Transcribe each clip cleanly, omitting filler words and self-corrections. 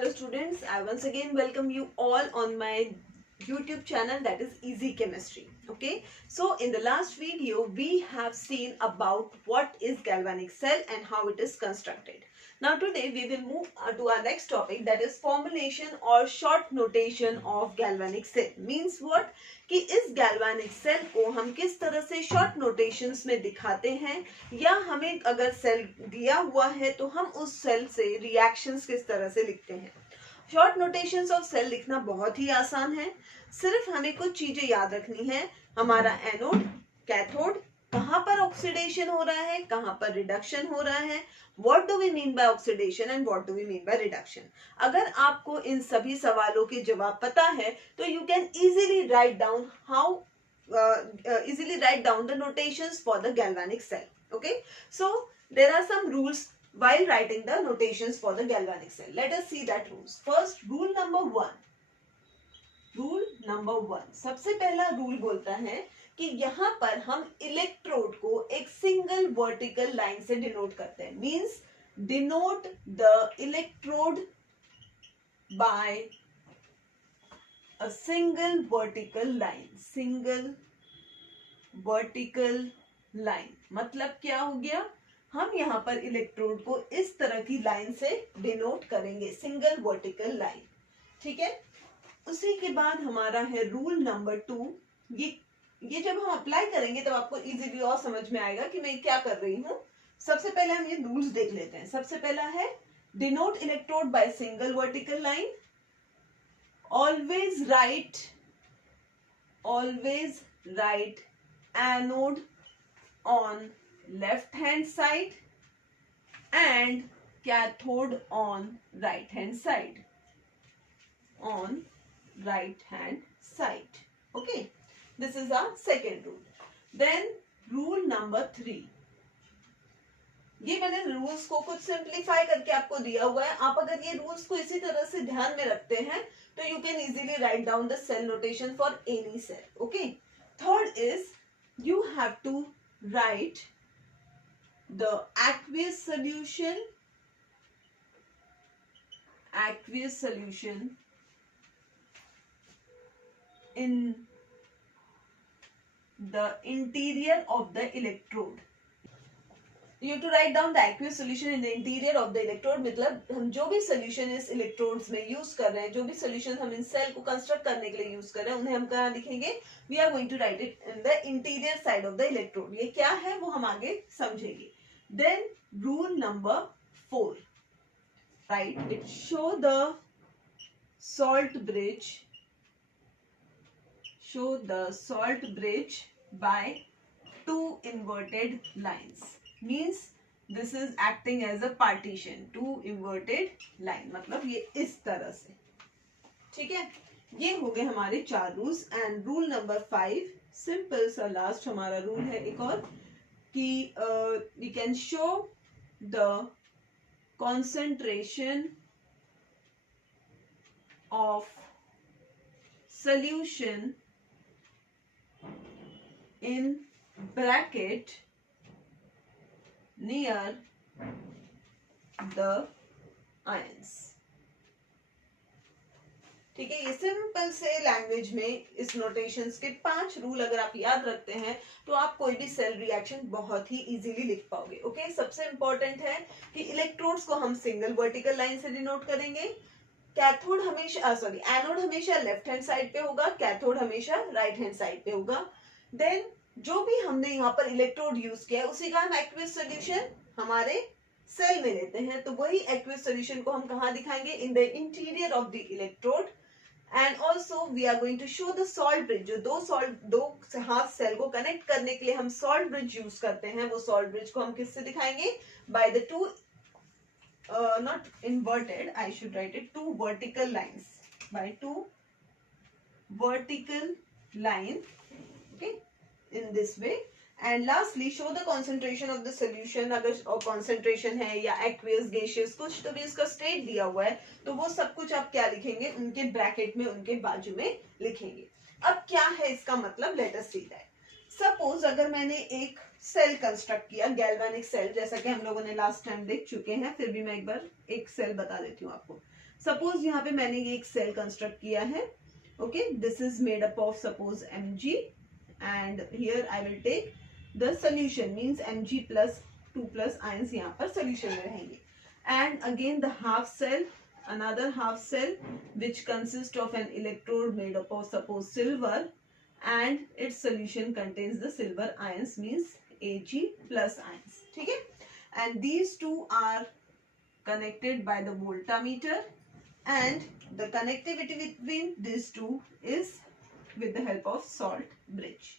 Hello students, I once again welcome you all on my YouTube channel, that is Easy Chemistry. Okay, so in the last video we have seen about what is galvanic cell and how it is constructed. Now today we will move to our next topic, that is formulation or short notation of galvanic cell. Means what कि इस galvanic cell को हम किस तरह से short notations में दिखाते हैं, या हमें अगर सेल दिया हुआ है तो हम उस सेल से रिएक्शंस किस तरह से लिखते हैं. शॉर्ट नोटेशंस ऑफ सेल लिखना बहुत ही आसान है. सिर्फ हमें कुछ चीजें याद रखनी है. हमारा एनोड, कैथोड, कहां पर ऑक्सीडेशन हो रहा है, कहां पर रिडक्शन हो रहा है, what do we mean by oxidation and what do we mean by reduction. अगर आपको इन सभी सवालों के जवाब पता है तो you can easily write down write down the notations for the galvanic cell. Okay, so there are some rules while writing the notations for the galvanic cell. Let us see that rules. First, rule number one. सबसे पहला rule बोलता है कि यहाँ पर हम electrode को एक सिंगल वर्टिकल लाइन से डिनोट करते हैं. Means denote the electrode by a single vertical line. मतलब क्या हो गया, हम यहाँ पर इलेक्ट्रोड को इस तरह की लाइन से डिनोट करेंगे, सिंगल वर्टिकल लाइन. ठीक है. उसी के बाद हमारा है रूल नंबर 2. ये जब हम अप्लाई करेंगे तब आपको इजीली और समझ में आएगा कि मैं क्या कर रही हूँ. सबसे पहले हम ये रूल्स देख लेते हैं. सबसे पहला है denote electrode by single vertical line. Always write anode on left hand side and cathode on right hand side. Okay, this is our second rule. Then rule number 3. ये मैंने रूल्स को कुछ सिंप्लीफाई करके आपको दिया हुआ है. आप अगर ये रूल्स को इसी तरह से ध्यान में रखते हैं तो you can easily write down the cell notation for any cell. Okay. Third is you have to write the aqueous solution in the interior of the electrode. You have to write down the aqueous solution in the interior of the electrode. मतलब हम जो भी solution इस electrodes में use कर रहे हैं, जो भी solution हम इन cell को construct करने के लिए use कर रहे हैं, उन्हें हम कहाँ लिखेंगे? We are going to write it in the interior side of the electrode. ये क्या है वो हम आगे समझेंगे. Then rule number 4. Right? It show the salt bridge by 2 inverted lines. Means this is acting as a partition. 2 inverted line. मतलब ये इस तरह से. ठीक है. ये हो गए हमारे 4 rules. And rule number 5 simple सा लास्ट हमारा रूल है एक और कि we can show the concentration of solution in bracket near the ions. ठीक है. ये सिंपल से लैंग्वेज में इस नोटेशंस के 5 रूल अगर आप याद रखते हैं तो आप कोई भी सेल रिएक्शन बहुत ही इजीली लिख पाओगे. ओके. सबसे इंपॉर्टेंट है कि इलेक्ट्रोड्स को हम सिंगल वर्टिकल लाइन से डिनोट करेंगे. कैथोड हमेशा एनोड हमेशा लेफ्ट हैंड साइड पे होगा, कैथोड हमेशा राइट हैंड साइड पे होगा. देन जो भी हमने यहाँ पर इलेक्ट्रोड यूज किया है उसी का हम एक्वियस सॉल्यूशन हमारे सेल में लेते हैं. तो वही एक्वियस सॉल्यूशन को हम कहाँ दिखाएंगे? In the interior of the electrode. And also we are going to show the salt bridge. जो दो हाथ सेल को कनेक्ट करने के लिए हम सॉल्ट ब्रिज यूज करते हैं, वो सॉल्ट ब्रिज को हम किससे दिखाएंगे? By the 2 not inverted, I should write it 2 vertical lines. By 2 vertical line. Okay. In this way. And lastly show the concentration of the solution. अगर concentration है या aqueous, gaseous, कुछ तो भी इसका state दिया हुआ है तो वो सब कुछ आप क्या लिखेंगे? उनके ब्रैकेट में, उनके बाजू में लिखेंगे. अब क्या है इसका मतलब? Let us see that. Suppose अगर मैंने एक सेल कंस्ट्रक्ट किया, गैल्वेनिक सेल, जैसा कि हम लोगों ने लास्ट टाइम देख चुके हैं, फिर भी मैं एक बार एक सेल बता देती हूँ आपको. सपोज यहाँ पे मैंने ये एक सेल कंस्ट्रक्ट किया है, okay, this is made up of suppose Mg and here I will take the solution, means Mg plus 2+ ions यहाँ पर सोल्यूशन में रहेंगे. And again the half cell, another half cell which consists of an electrode made up of suppose silver and its solution contains the silver ions, means Ag plus ions. ठीक है, and these two are connected by the voltmeter and the connectivity between these two is with the help of salt bridge.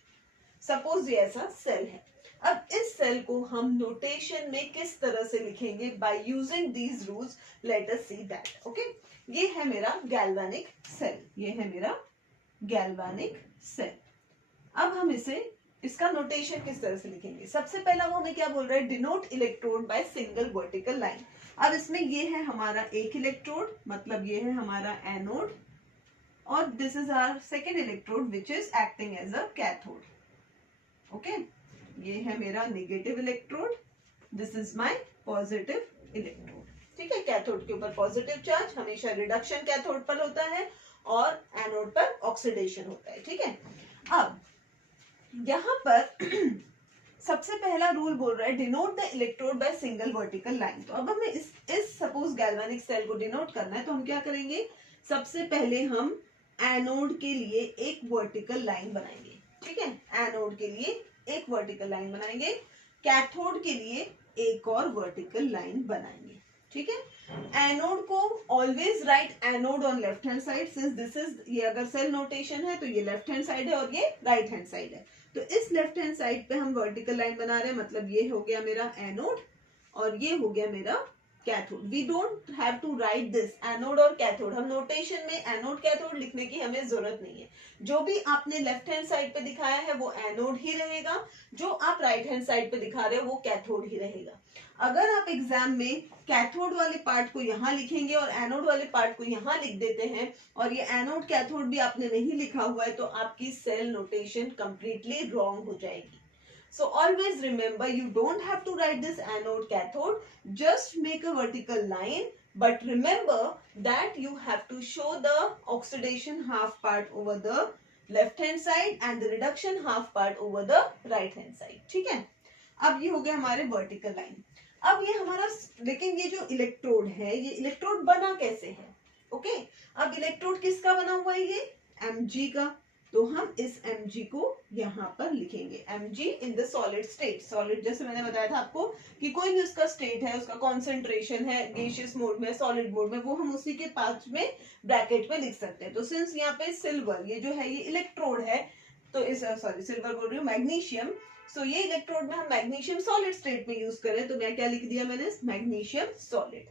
Suppose ये ऐसा cell है. अब इस cell को हम notation में किस तरह से लिखेंगे by using these rules, late us see that. Okay, ये है मेरा गैल्वेनिक सेल, ये है मेरा गैल्वेनिक सेल. अब हम इसका नोटेशन किस तरह से लिखेंगे. सबसे पहला वो हमें क्या बोल रहा है, denote electrode by single vertical line. अब इसमें ये है हमारा एक इलेक्ट्रोड, मतलब ये है हमारा एनोड, और this is our second electrode which is acting as a cathode. Okay, ये है मेरा negative electrode, this is my positive electrode. ठीक है, कैथोड के ऊपर पॉजिटिव चार्ज, हमेशा रिडक्शन कैथोड पर होता है और एनोड पर ऑक्सीडेशन होता है. ठीक है, अब यहां पर सबसे पहला रूल बोल रहा है denote the electrode by single vertical line. तो अब हमें इस सपोज गैल्वेनिक सेल को डिनोट करना है, तो हम क्या करेंगे, सबसे पहले हम एनोड के लिए एक वर्टिकल लाइन बनाएंगे. ठीक है, एनोड के लिए एक वर्टिकल लाइन बनाएंगे, कैथोड के लिए एक और वर्टिकल लाइन बनाएंगे. ठीक है, एनोड को always right anode on left hand side, since this is, ये अगर सेल नोटेशन है तो ये लेफ्ट हैंड साइड है और ये राइट हैंड साइड है. तो इस लेफ्ट हैंड साइड पे हम वर्टिकल लाइन बना रहे हैं, मतलब ये हो गया मेरा एनोड और ये हो गया मेरा cathode. We don't have to write this anode और कैथोड, हम नोटेशन में एनोड कैथोड लिखने की हमें जरूरत नहीं है. जो भी आपने लेफ्ट हैंड साइड पे दिखाया है वो एनोड ही रहेगा, जो आप राइट हैंड साइड पे दिखा रहे हो वो कैथोड ही रहेगा. अगर आप एग्जाम में कैथोड वाले पार्ट को यहाँ लिखेंगे और एनोड वाले पार्ट को यहाँ लिख देते हैं और ये एनोड कैथोड भी आपने नहीं लिखा हुआ है, तो आपकी सेल नोटेशन कंप्लीटली रॉन्ग हो जाएगी. So always remember, you don't have to write this anode cathode, just make a vertical line, but remember that you have to show the oxidation half part over the left hand side and the reduction half part over the right hand side. ठीक है, अब ये हो गया हमारे vertical line. अब ये हमारा, लेकिन ये जो इलेक्ट्रोड है, ये इलेक्ट्रोड बना कैसे है. ओके, अब इलेक्ट्रोड किसका बना हुआ है, ये Mg का. तो हम इस Mg को यहाँ पर लिखेंगे, Mg in the solid state. Solid जैसे मैंने बताया था आपको कि कोई भी उसका स्टेट है, उसका कॉन्सेंट्रेशन है गैसियस मोड में, सॉलिड मोड में, वो हम उसी के पास में ब्रैकेट में लिख सकते हैं. तो सिंस यहाँ पे सिल्वर, ये जो है ये इलेक्ट्रोड है, तो इस सॉरी सिल्वर बोल रही हूँ, मैग्नीशियम. सो ये इलेक्ट्रोड में हम मैग्नीशियम सॉलिड स्टेट में यूज करें, तो मैं क्या लिख दिया मैंने, मैग्नीशियम सॉलिड.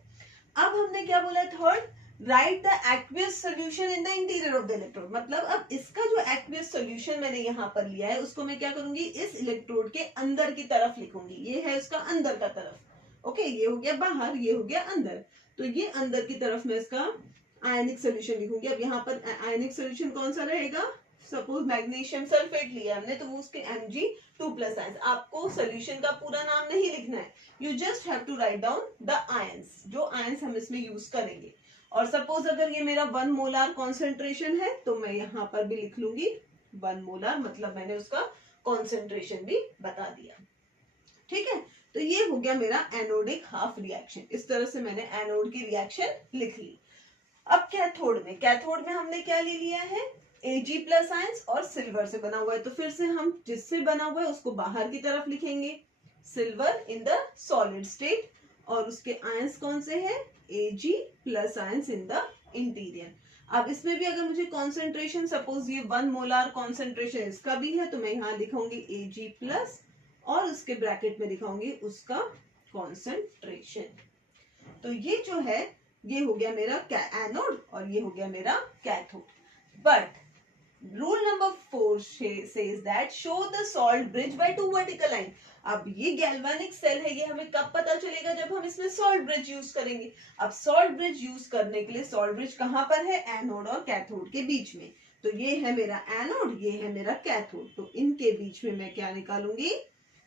अब हमने क्या बोला, third, right the aqueous solution in the interior of the electrode. मतलब अब इसका जो एक्वियस सोल्यूशन मैंने यहाँ पर लिया है, उसको मैं क्या करूंगी, इस इलेक्ट्रोड के अंदर की तरफ लिखूंगी. ये है उसका अंदर का तरफ. ओके, ये हो गया बाहर, ये हो गया अंदर. तो ये अंदर की तरफ में इसका आयनिक सोल्यूशन लिखूंगी. अब यहाँ पर आयनिक सोल्यूशन कौन सा रहेगा, सपोज मैग्नीशियम सल्फेट लिया हमने, तो वो उसके Mg2+ आयंस. आपको सोल्यूशन का पूरा नाम नहीं लिखना है, you just have to write down the ions, जो आयंस हम इसमें यूज करेंगे. और सपोज अगर ये मेरा 1 मोलार कॉन्सेंट्रेशन है, तो मैं यहाँ पर भी लिख लूंगी 1 मोलार, मतलब मैंने उसका कॉन्सेंट्रेशन भी बता दिया. ठीक है, तो ये हो गया मेरा एनोडिक हाफ रिएक्शन. इस तरह से मैंने एनोड की रिएक्शन लिख ली. अब कैथोड में हमने क्या ले लिया है, Ag+ आयंस और सिल्वर से बना हुआ है. तो फिर से हम जिससे बना हुआ है उसको बाहर की तरफ लिखेंगे, silver in the solid state, और उसके आयंस कौन से हैं, Ag+ ions in the interior. अब इसमें भी अगर मुझे कॉन्सेंट्रेशन, सपोज ये 1 मोलार कॉन्सेंट्रेशन इसका भी है, तो मैं यहाँ लिखूंगी Ag+ और उसके ब्रैकेट में दिखाऊंगी उसका कॉन्सेंट्रेशन. तो ये जो है, ये हो गया मेरा एनोड और ये हो गया मेरा cathode. But rule number 4 says that show the salt bridge by 2 vertical line. अब ये गैल्वेनिक सेल है, ये हमें कब पता चलेगा, जब हम इसमें सॉल्ट ब्रिज यूज करेंगे. अब सॉल्ट ब्रिज यूज करने के लिए, सॉल्ट ब्रिज कहाँ पर है, एनोड और कैथोड के बीच में. तो ये है मेरा एनोड, ये है मेरा कैथोड. तो इनके बीच में मैं क्या निकालूंगी,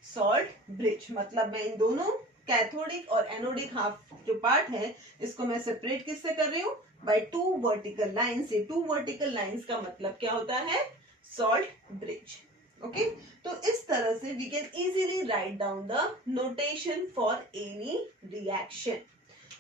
सॉल्ट ब्रिज. मतलब मैं इन दोनों कैथोडिक और एनोडिक हाफ जो पार्ट है इसको मैं सेपरेट किससे कर रही हूँ, बाय टू वर्टिकल लाइंस। ये टू वर्टिकल लाइंस का मतलब क्या होता है, सॉल्ट ब्रिज। ओके, तो इस तरह से we can easily write down the notation for any reaction.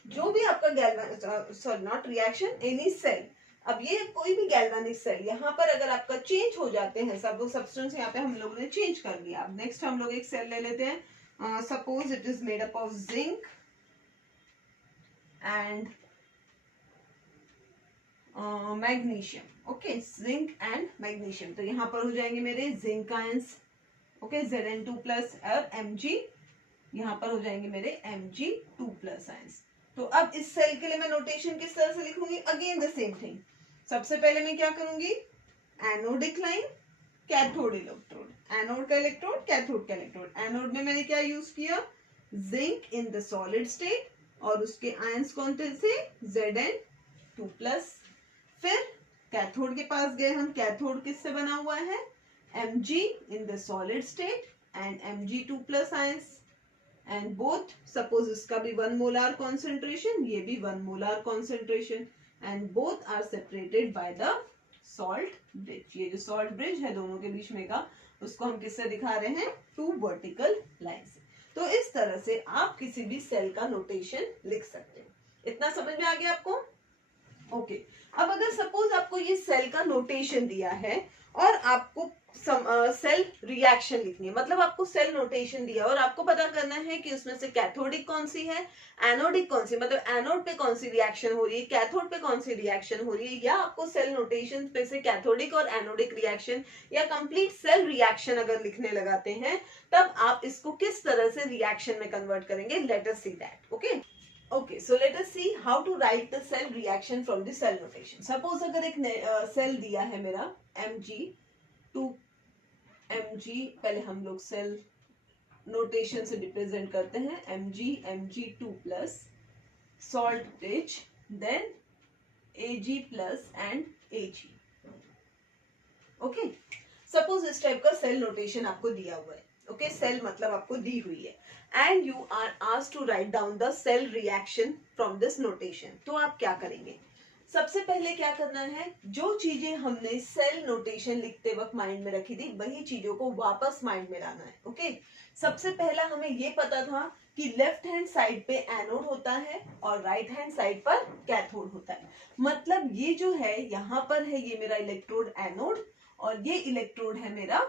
जो भी आपका sorry not reaction, any cell. अब ये कोई भी गैल्वेनिक सेल यहाँ पर अगर आपका चेंज हो जाते हैं, सब सब्सटेंस यहाँ पे हम लोगों ने चेंज कर लिया। अब नेक्स्ट हम लोग एक सेल ले लेते हैं, suppose it is made up of zinc and magnesium. Okay, zinc and magnesium, तो यहाँ पर हो जाएंगे मेरे जिंक आयंस। ओके, Zn2+ और Mg, यहाँ पर हो जाएंगे मेरे Mg2+ आयंस। तो अब इस सेल के लिए मैं नोटेशन किस तरह से लिखूंगी, अगेन द सेम थिंग। सबसे पहले मैं क्या करूंगी, anodic line, cathode electrode, anode का इलेक्ट्रोड, कैथोड का इलेक्ट्रोड। एनोड में मैंने क्या यूज किया, zinc in the solid state, और उसके आयंस कौन थे, Zn2+। फिर कैथोड के पास गए हम, कैथोड किससे बना हुआ है, Mg in the solid state and Mg2+ ions, and both suppose इसका भी 1 molar concentration, ये भी 1 molar concentration, and both are separated by the salt bridge। ये जो salt bridge है दोनों के बीच में का, उसको हम किससे दिखा रहे हैं, 2 vertical lines। तो इस तरह से आप किसी भी सेल का नोटेशन लिख सकते हैं। इतना समझ में आ गया आपको? ओके, अब अगर सपोज आपको ये सेल का नोटेशन दिया है और आपको सेल रिएक्शन लिखनी है, मतलब आपको सेल नोटेशन दिया और आपको पता करना है कि उसमें से कैथोडिक कौन सी है, एनोडिक कौन सी, मतलब एनोड पे कौन सी रिएक्शन हो रही है, कैथोड पे कौन सी रिएक्शन हो रही है, या आपको सेल नोटेशन पे से कैथोडिक और एनोडिक रिएक्शन या कंप्लीट सेल रिएक्शन अगर लिखने लगाते हैं, तब आप इसको किस तरह से रिएक्शन में कन्वर्ट करेंगे, let us see that. Okay okay, so let us see how to write the cell reaction from the cell notation. Suppose अगर एक सेल दिया है मेरा Mg, पहले हम लोग सेल नोटेशन से रिप्रेजेंट करते हैं, Mg2+, salt bridge, then Ag+ and Ag। Okay, suppose इस टाइप का सेल नोटेशन आपको दिया हुआ है। ओके, सेल मतलब आपको दी हुई है, and you are asked to write down the cell reaction from this notation. तो आप क्या करेंगे, सबसे पहले क्या करना है, जो चीजें हमने सेल नोटेशन लिखते वक्त माइंड में रखी थी वही चीजों को वापस माइंड में लाना है। ओके, सबसे पहला हमें ये पता था कि लेफ्ट हैंड साइड पे एनोड होता है और राइट हैंड साइड पर कैथोड होता है। मतलब ये जो है यहाँ पर है, ये मेरा इलेक्ट्रोड एनोड और ये इलेक्ट्रोड है मेरा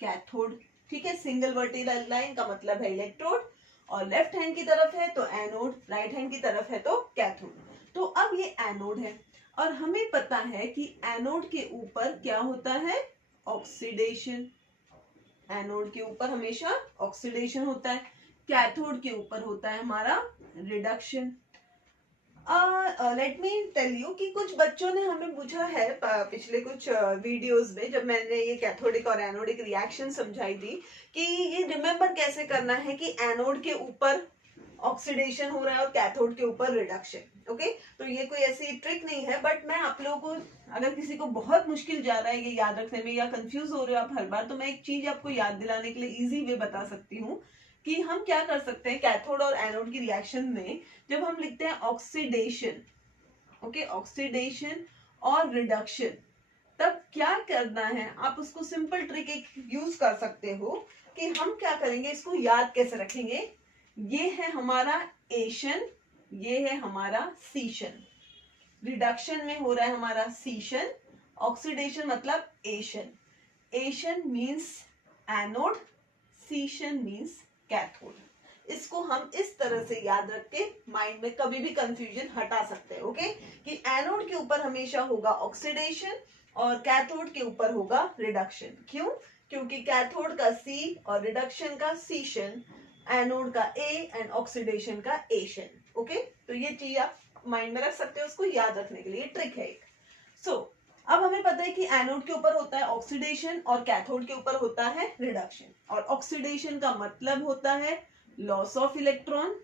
कैथोड। ठीक है, सिंगल वर्टिकल लाइन का मतलब है इलेक्ट्रोड, और लेफ्ट हैंड की तरफ है तो एनोड, राइट हैंड की तरफ है तो कैथोड। तो अब ये एनोड है और हमें पता है कि एनोड के ऊपर क्या होता है, ऑक्सीडेशन। एनोड के ऊपर हमेशा ऑक्सीडेशन होता है, कैथोड के ऊपर होता है हमारा reduction. Let me tell you कि कुछ बच्चों ने हमें पूछा है पिछले कुछ वीडियोस में, जब मैंने ये कैथोडिक और एनोडिक रिएक्शन समझाई थी, कि ये रिमेम्बर कैसे करना है कि एनोड के ऊपर ऑक्सीडेशन हो रहा है और कैथोड के ऊपर रिडक्शन। ओके, तो ये कोई ऐसी ट्रिक नहीं है, बट मैं आप लोगों को, अगर किसी को बहुत मुश्किल जा रहा है ये याद रखने में या कंफ्यूज हो रहे हो आप हर बार, तो मैं एक चीज आपको याद दिलाने के लिए इजी वे बता सकती हूँ कि हम क्या कर सकते हैं कैथोड और एनोड की रिएक्शन में। जब हम लिखते हैं ऑक्सीडेशन, ओके, ऑक्सीडेशन और रिडक्शन, तब क्या करना है, आप उसको सिंपल ट्रिक एक यूज कर सकते हो कि हम क्या करेंगे, इसको याद कैसे रखेंगे। ये है हमारा एशन, ये है हमारा सीशन। रिडक्शन में हो रहा है हमारा सीशन, ऑक्सीडेशन मतलब एशन। एशन मीन्स एनोड, सीशन मीन्स कैथोड। इसको हम इस तरह से याद रख के माइंड में कभी भी कंफ्यूजन हटा सकते हैं। ओके, कि एनोड के ऊपर हमेशा होगा ऑक्सीडेशन और कैथोड के ऊपर होगा रिडक्शन। क्यों? क्योंकि कैथोड का सी और रिडक्शन का सीशन, एनोड का ए एंड ऑक्सीडेशन का एशन। ओके, तो ये चीज आप माइंड में रख सकते हो, उसको याद रखने के लिए ट्रिक है एक। सो अब हमें पता है कि एनोड के ऊपर होता है ऑक्सीडेशन और कैथोड के ऊपर होता है रिडक्शन। और ऑक्सीडेशन का मतलब होता है loss of electron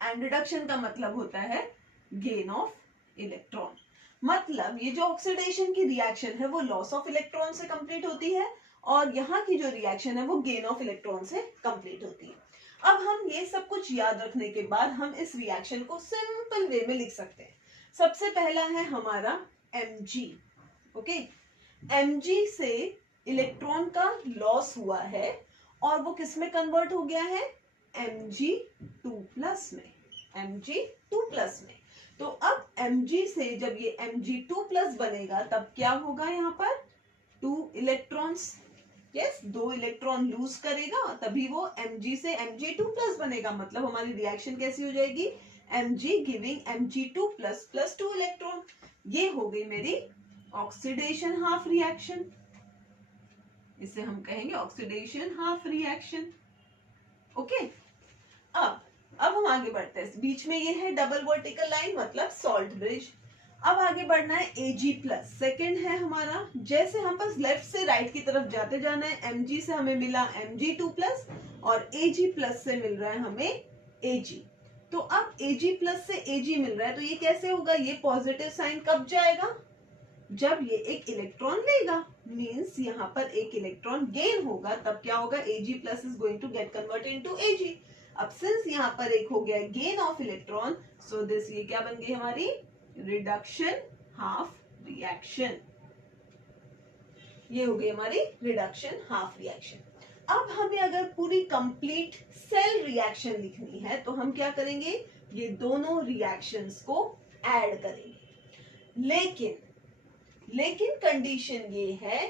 and reduction का मतलब होता है गेन ऑफ इलेक्ट्रॉन। मतलब ये जो ऑक्सीडेशन की रिएक्शन है वो लॉस ऑफ इलेक्ट्रॉन से कंप्लीट होती है और यहाँ की जो रिएक्शन है वो गेन ऑफ इलेक्ट्रॉन से कंप्लीट होती है। अब हम ये सब कुछ याद रखने के बाद हम इस रिएक्शन को सिंपल वे में लिख सकते हैं। सबसे पहला है हमारा Mg, ओके। Mg से इलेक्ट्रॉन का लॉस हुआ है और वो किस में कन्वर्ट हो गया है, Mg2+ में, Mg2+ में। तो अब Mg से जब ये Mg2+ बनेगा तब क्या होगा, यहाँ पर 2 इलेक्ट्रॉन्स, यस, 2 इलेक्ट्रॉन लूज करेगा तभी वो Mg से Mg2+ बनेगा। मतलब हमारी रिएक्शन कैसी हो जाएगी, Mg giving Mg2+ plus 2 electron. ये हो गई मेरी ऑक्सीडेशन हाफ रिएक्शन, इसे हम कहेंगे ऑक्सीडेशन हाफ रिएक्शन, ओके। अब हम आगे बढ़ते हैं। बीच में ये है डबल वर्टिकल लाइन, मतलब सॉल्ट ब्रिज। अब आगे बढ़ना है Ag+, सेकंड है हमारा। जैसे हम बस लेफ्ट से राइट की तरफ जाते जाना है, Mg से हमें मिला Mg2+ और Ag+ से मिल रहा है हमें Ag। तो अब Ag+ से Ag मिल रहा है, तो ये कैसे होगा, ये पॉजिटिव साइन कब जाएगा, जब ये एक इलेक्ट्रॉन लेगा, मींस यहाँ पर एक इलेक्ट्रॉन गेन होगा, तब क्या होगा, Ag+ is going to get converted into Ag। अब सिंस यहाँ पर एक हो गया gain of electron, so this ये क्या बन गई हमारी रिडक्शन हाफ रिएक्शन। ये हो गई हमारी रिडक्शन हाफ रिएक्शन। अब हमें अगर पूरी कंप्लीट सेल रिएक्शन लिखनी है तो हम क्या करेंगे, ये दोनों रिएक्शंस को ऐड करेंगे। लेकिन कंडीशन ये है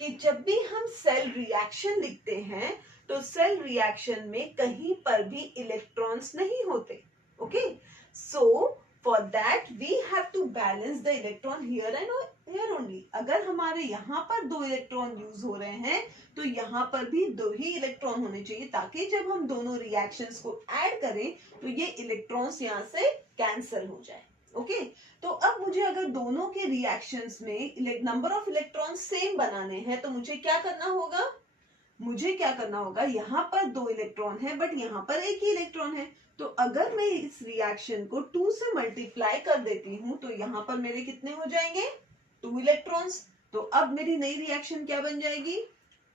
कि जब भी हम सेल रिएक्शन लिखते हैं तो सेल रिएक्शन में कहीं पर भी इलेक्ट्रॉन्स नहीं होते, okay. So for that we have to balance the electron here and here only. अगर हमारे यहाँ पर 2 इलेक्ट्रॉन यूज हो रहे हैं तो यहाँ पर भी 2 ही इलेक्ट्रॉन होने चाहिए, ताकि जब हम दोनों रिएक्शंस को ऐड करें तो ये इलेक्ट्रॉन्स यहाँ से कैंसिल हो जाए, ओके। तो अब मुझे अगर दोनों के रिएक्शंस में नंबर ऑफ इलेक्ट्रॉन सेम बनाने हैं तो मुझे क्या करना होगा, यहाँ पर 2 इलेक्ट्रॉन है बट यहाँ पर एक ही इलेक्ट्रॉन है। तो अगर मैं इस रिएक्शन को 2 से मल्टीप्लाई कर देती हूँ तो यहाँ पर मेरे कितने हो जाएंगे, 2 इलेक्ट्रॉन्स। तो अब मेरी नई रिएक्शन क्या बन जाएगी,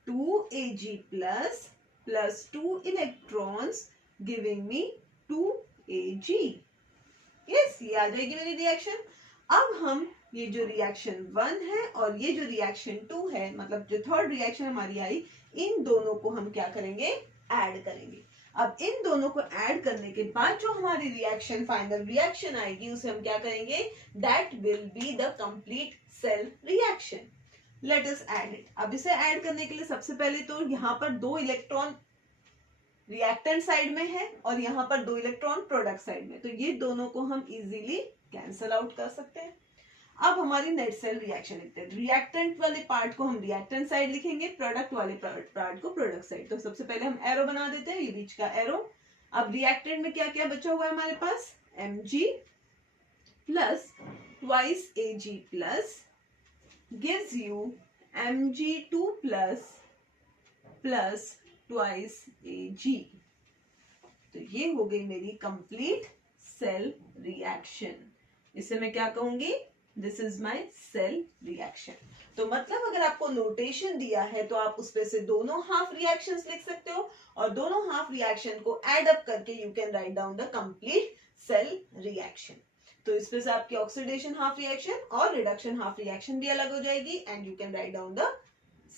2Ag+ plus 2 electrons giving me 2Ag। Yes, ये आ जाएगी मेरी रिएक्शन। अब हम ये जो रिएक्शन 1 है और ये जो रिएक्शन 2 है, मतलब जो थर्ड रिएक्शन हमारी आई, इन दोनों को हम क्या करेंगे, ऐड करेंगे। अब इन दोनों को ऐड करने के बाद जो हमारी रिएक्शन, फाइनल रिएक्शन आएगी, उसे हम क्या करेंगे, that will be the complete cell reaction. Let us add it. अब इसे ऐड करने के लिए सबसे पहले तो यहाँ पर 2 इलेक्ट्रॉन रिएक्टेंट साइड में है और यहाँ पर 2 इलेक्ट्रॉन प्रोडक्ट साइड में, तो ये दोनों को हम इजीली कैंसल आउट कर सकते हैं। अब हमारी नेट सेल रिएक्शन लिखते हैं। रिएक्टेंट वाले पार्ट को हम रिएक्टेंट साइड लिखेंगे, प्रोडक्ट वाले पार्ट को प्रोडक्ट साइड। तो सबसे पहले हम एरो बना देते हैं, ये बीच का एरो। अब रिएक्टेंट में क्या क्या बचा हुआ है हमारे पास, Mg plus twice Ag plus gives you Mg2 plus twice Ag। तो ये हो गई मेरी कंप्लीट सेल रिएक्शन। इसे मैं क्या कहूंगी, this is my cell reaction. तो मतलब अगर आपको नोटेशन दिया है तो आप उस पे से दोनों हाफ रिएक्शंस लिख सकते हो और दोनों हाफ रिएक्शन को एड अप करके you can write down the complete cell reaction. तो इस पे से आपकी ऑक्सीडेशन हाफ रिएक्शन और रिडक्शन हाफ रिएक्शन भी अलग हो जाएगी and you can write down the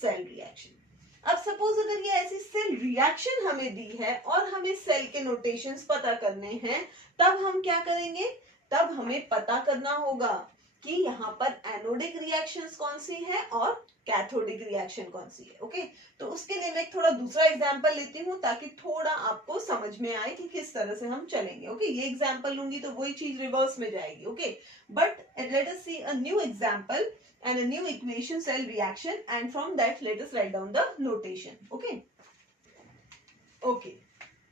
cell reaction. अब सपोज अगर ये ऐसी सेल रिएक्शन हमें दी है और हमें सेल के नोटेशंस पता करने हैं, तब हम क्या करेंगे, तब हमें पता करना होगा कि यहाँ पर एनोडिक रिएक्शंस कौन सी है और कैथोडिक रिएक्शन कौन सी है, ओके। तो उसके लिए मैं एक थोड़ा दूसरा एग्जांपल लेती हूँ ताकि थोड़ा आपको समझ में आए कि किस तरह से हम चलेंगे, ओके। ये एग्जांपल लूंगी तो वही चीज रिवर्स में जाएगी, okay. But let us see a new example and a new equation cell reaction, and from that let us write down the notation, okay.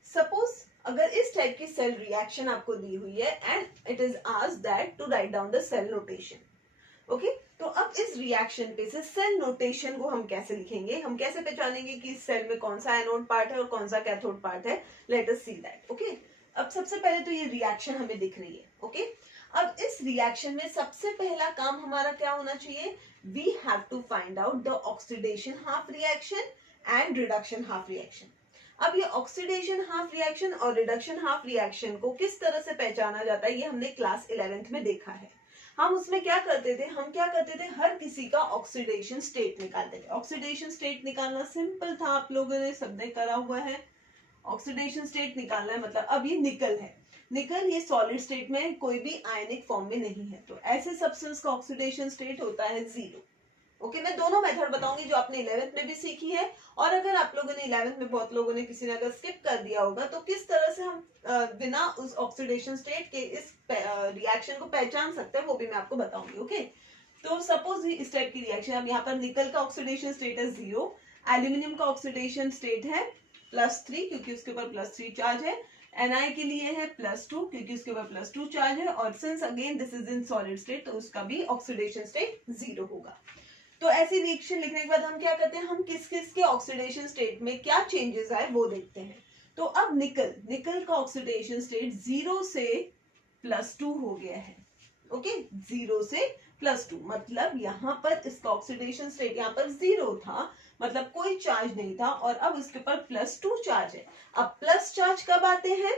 Suppose अगर इस टाइप की सेल रिएक्शन आपको दी हुई है and it is asked that to write down the cell notation, okay. तो अब इस रिएक्शन पे से सेल नोटेशन को हम कैसे लिखेंगे, हम कैसे पहचानेंगे कि इस सेल में कौन सा एनोड पार्ट है और कौन सा कैथोड पार्ट है, late us see that, okay. अब सबसे पहले तो ये रिएक्शन हमें दिख रही है, ओके। अब इस रिएक्शन में सबसे पहला काम हमारा क्या होना चाहिए, we have to find out the oxidation half reaction and reduction half reaction. अब ये ऑक्सीडेशन हाफ रिएक्शन और रिडक्शन हाफ रिएक्शन को किस तरह से पहचाना जाता है, ये हमने क्लास 11th में देखा है। हम उसमें क्या करते थे, हर किसी का ऑक्सीडेशन स्टेट निकालते थे। ऑक्सीडेशन स्टेट निकालना सिंपल था, आप लोगों ने सबने करा हुआ है। ऑक्सीडेशन स्टेट निकालना है, मतलब अब ये निकल है, निकल ये सॉलिड स्टेट में, कोई भी आयनिक फॉर्म में नहीं है, तो ऐसे सब्सटेंस का ऑक्सीडेशन स्टेट होता है 0। ओके, मैं दोनों मेथड बताऊंगी जो आपने 11th में भी सीखी है, और अगर आप लोगों ने 11th में, बहुत लोगों ने, किसी ने अगर स्किप कर दिया होगा, तो किस तरह से हम बिना उस ऑक्सीडेशन स्टेट के इस रिएक्शन को पहचान सकते हैं वो भी मैं आपको बताऊंगी। ओके, तो सपोज इस टाइप की रिएक्शन, अब यहाँ पर निकल का ऑक्सीडेशन स्टेट है 0, एल्यूमिनियम का ऑक्सीडेशन स्टेट है +3 क्योंकि उसके ऊपर +3 चार्ज है, Na के लिए है +2 क्योंकि उसके ऊपर +2 चार्ज है, और since again this is in solid state तो उसका भी ऑक्सीडेशन स्टेट 0 होगा। तो ऐसी रिएक्शन लिखने के बाद हम क्या करते हैं, हम किस किस के ऑक्सीडेशन स्टेट में क्या चेंजेस आए वो देखते हैं। तो अब निकल का ऑक्सीडेशन स्टेट 0 से +2 हो गया है। ओके, 0 से +2 मतलब यहाँ पर इसका ऑक्सीडेशन स्टेट यहाँ पर 0 था, मतलब कोई चार्ज नहीं था, और अब इसके ऊपर +2 चार्ज है। अब प्लस चार्ज कब आते हैं,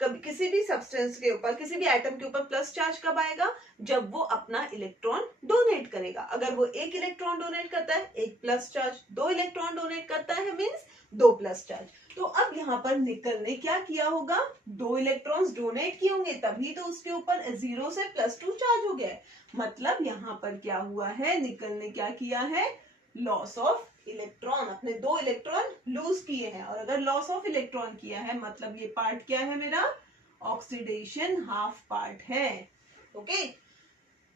कभी किसी भी सब्सटेंस के ऊपर, किसी भी एटम के ऊपर प्लस चार्ज कब आएगा, जब वो अपना इलेक्ट्रॉन डोनेट करेगा। अगर वो 1 इलेक्ट्रॉन डोनेट करता है 1 प्लस चार्ज, 2 इलेक्ट्रॉन डोनेट करता है मींस 2 प्लस चार्ज। तो अब यहाँ पर निकल ने क्या किया होगा, 2 इलेक्ट्रॉन्स डोनेट किए होंगे, तभी तो उसके ऊपर 0 से +2 चार्ज हो गया है। मतलब यहाँ पर क्या हुआ है, निकल ने क्या किया है, लॉस ऑफ इलेक्ट्रॉन, अपने 2 इलेक्ट्रॉन लूज किए हैं। और अगर लॉस ऑफ इलेक्ट्रॉन किया है मतलब ये पार्ट क्या है मेरा, ऑक्सीडेशन हाफ पार्ट है। ओके,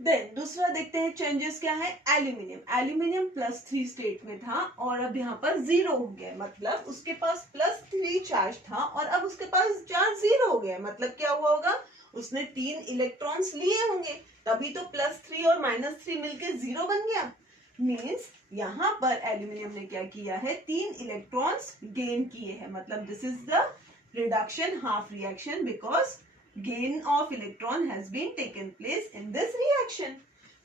देन दूसरा देखते हैं चेंजेस क्या है, एल्यूमिनियम +3 स्टेट में था और अब यहाँ पर 0 हो गया, मतलब उसके पास +3 चार्ज था और अब उसके पास चार्ज 0 हो गया। मतलब क्या हुआ होगा, उसने 3 इलेक्ट्रॉन्स लिए होंगे, तभी तो +3 और -3 मिलके 0 बन गया। मीन्स यहाँ पर एल्यूमिनियम ने क्या किया है, 3 इलेक्ट्रॉन्स गेन किए हैं। मतलब this is the reduction half reaction because gain of electron has been taken place in this reaction.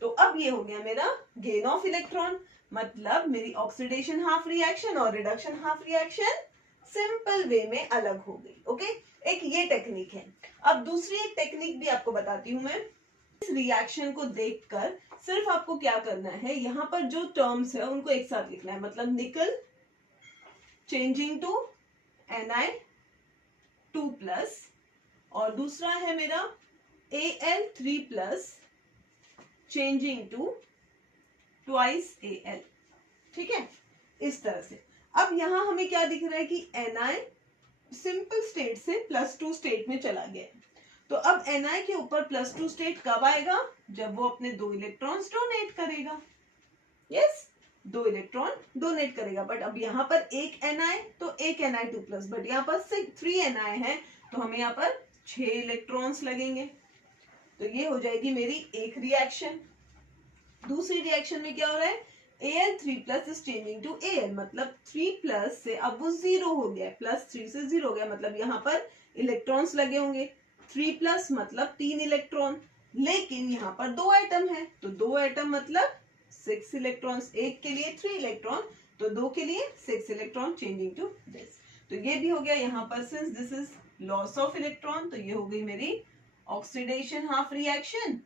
तो अब ये हो गया मेरा गेन ऑफ इलेक्ट्रॉन, मतलब मेरी ऑक्सीडेशन हाफ रिएक्शन और reduction half reaction simple way में अलग हो गई। ओके, एक ये टेक्निक है। अब दूसरी एक टेक्निक भी आपको बताती हूँ मैं। इस रिएक्शन को देखकर सिर्फ आपको क्या करना है, यहाँ पर जो टर्म्स है उनको एक साथ लिखना है। मतलब निकल चेंजिंग टू Ni2+ और दूसरा है मेरा Al3+ changing to twice Al। ठीक है, इस तरह से। अब यहां हमें क्या दिख रहा है कि Ni सिंपल स्टेट से +2 स्टेट में चला गया है। तो अब Na के ऊपर +2 स्टेट कब आएगा, जब वो अपने 2 इलेक्ट्रॉन्स डोनेट करेगा। यस, 2 इलेक्ट्रॉन डोनेट करेगा। बट अब यहाँ पर एक Na तो एक Ni2+, बट यहाँ पर 3 Na है तो हमें यहाँ पर 6 इलेक्ट्रॉन्स लगेंगे। तो ये हो जाएगी मेरी एक रिएक्शन। दूसरी रिएक्शन में क्या हो रहा है, Al3+ is changing to Al, मतलब 3+ से अब वो 0 हो गया, +3 से 0 हो गया। मतलब यहाँ पर इलेक्ट्रॉन्स लगे होंगे 3+ मतलब 3 इलेक्ट्रॉन, लेकिन यहाँ पर 2 एटम है तो 2 एटम मतलब 6 इलेक्ट्रॉन्स, एक के लिए 3 इलेक्ट्रॉन तो 2 के लिए 6 इलेक्ट्रॉन चेंजिंग टू दिस। तो ये भी हो गया यहाँ पर, since this is loss of electron तो ये हो गई मेरी ऑक्सीडेशन हाफ रिएक्शन।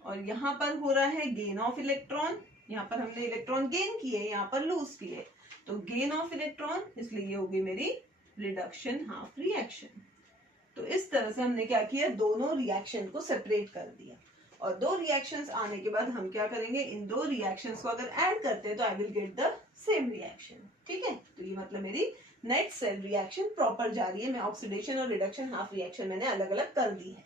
और यहाँ पर हो रहा है गेन ऑफ इलेक्ट्रॉन, यहाँ पर हमने इलेक्ट्रॉन गेन किए, यहाँ पर लूज किए, तो गेन ऑफ इलेक्ट्रॉन, इसलिए ये होगी मेरी रिडक्शन हाफ रिएक्शन। तो इस तरह से हमने क्या किया, दोनों रिएक्शन को सेपरेट कर दिया। और 2 रिएक्शंस आने के बाद हम क्या करेंगे, इन 2 रिएक्शंस को अगर ऐड करते हैं तो I will get the same reaction. ठीक है, तो ये मतलब मेरी नेट सेल रिएक्शन प्रॉपर जा रही है। मैं ऑक्सीडेशन और रिडक्शन हाफ रिएक्शन मैंने अलग अलग कर दी है।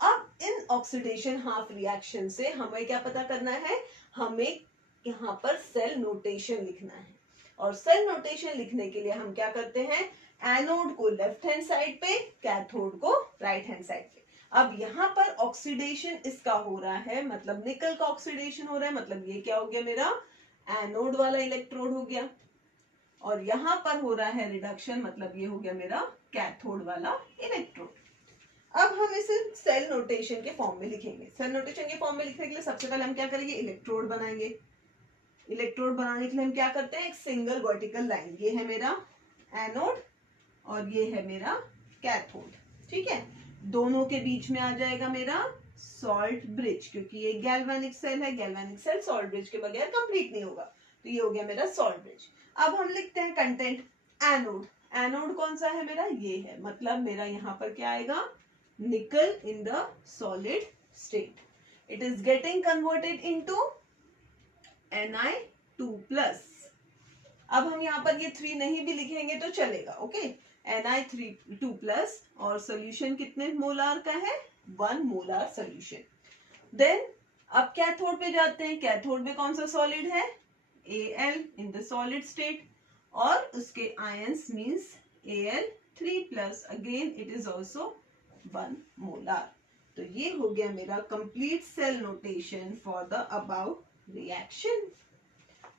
अब इन ऑक्सीडेशन हाफ रिएक्शन से हमें क्या पता करना है, हमें यहाँ पर सेल नोटेशन लिखना है। और सेल नोटेशन लिखने के लिए हम क्या करते हैं, एनोड को लेफ्ट हैंड साइड पे, कैथोड को राइट हैंड साइड पे। अब यहाँ पर ऑक्सीडेशन इसका हो रहा है, मतलब निकल का ऑक्सीडेशन हो रहा है, मतलब ये क्या हो गया मेरा एनोड वाला इलेक्ट्रोड हो गया। और यहाँ पर हो रहा है रिडक्शन, मतलब ये हो गया मेरा कैथोड वाला इलेक्ट्रोड। अब हम इसे सेल नोटेशन के फॉर्म में लिखेंगे। सेल नोटेशन के फॉर्म में लिखने के लिए सबसे पहले हम क्या करेंगे, इलेक्ट्रोड बनाएंगे। इलेक्ट्रोड बनाने के लिए हम क्या करते हैं, एक सिंगल वर्टिकल लाइन, ये है मेरा एनोड और ये है मेरा कैथोड, ठीक है। दोनों के बीच में आ जाएगा मेरा सॉल्ट ब्रिज, क्योंकि ये गैल्वेनिक सेल है, गैल्वेनिक सेल सॉल्ट ब्रिज के बगैर कंप्लीट नहीं होगा, तो ये हो गया मेरा सॉल्ट ब्रिज। अब हम लिखते हैं कंटेंट, एनोड। एनोड कौन सा है मेरा, ये है, मतलब मेरा यहाँ पर क्या आएगा, निकल इन the solid state, it is getting converted into Ni2+। अब हम यहाँ पर ये 3 नहीं भी लिखेंगे तो चलेगा, ओके। Ni2+, और सोल्यूशन कितने मोलार का है, 1 मोलार सोल्यूशन। देन अब कैथोड पे जाते हैं। कैथोड में कौन सा सॉलिड है, Al in the solid state, और उसके ions means Al3+, again it is also 1 molar. तो ये हो गया मेरा complete cell notation for the above reaction.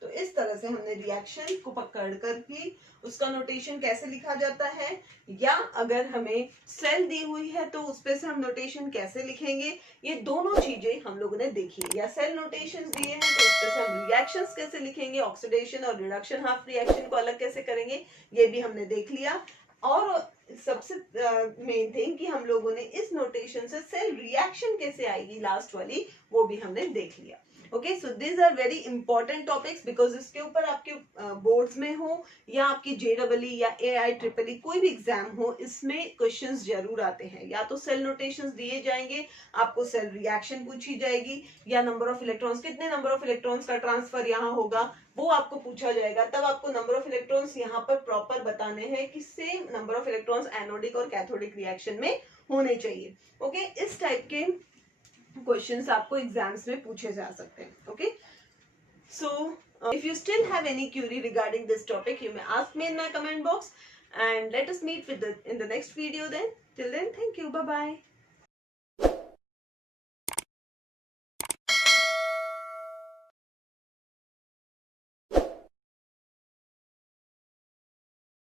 तो इस तरह से हमने रिएक्शन को पकड़ कर के उसका नोटेशन कैसे लिखा जाता है, या अगर हमें सेल दी हुई है तो उस पे से हम नोटेशन कैसे लिखेंगे, ये दोनों चीजें हम लोगों ने देखी। या सेल नोटेशन दिए हैं तो उस पे से हम रिएक्शंस कैसे लिखेंगे, ऑक्सीडेशन और रिडक्शन हाफ रिएक्शन को अलग कैसे करेंगे, ये भी हमने देख लिया। और सबसे मेन थिंग कि हम लोगों ने इस नोटेशन से सेल रिएक्शन कैसे आएगी लास्ट वाली, वो भी हमने देख लिया। Okay, so this are very important topics, because इसके ऊपर आपके बोर्ड्स में हो या आपकी JEE या AIEEE कोई भी एग्जाम हो, इसमें क्वेश्चंस जरूर आते हैं। या तो सेल नोटेशंस दिए जाएंगे, आपको सेल रिएक्शन पूछी जाएगी, या नंबर ऑफ इलेक्ट्रॉन्स, कितने नंबर ऑफ इलेक्ट्रॉन्स का ट्रांसफर यहाँ होगा वो आपको पूछा जाएगा। तब आपको नंबर ऑफ इलेक्ट्रॉन्स यहाँ पर प्रॉपर बताने हैं कि same number of electrons anodic और कैथोडिक रिएक्शन में होने चाहिए। ओके, इस टाइप के क्वेश्चंस आपको एग्जाम्स में पूछे जा सकते हैं। Okay, so if you still have any query regarding this topic, you may ask me in my comment box, and let us meet in the next video then. Till then, thank you, bye bye.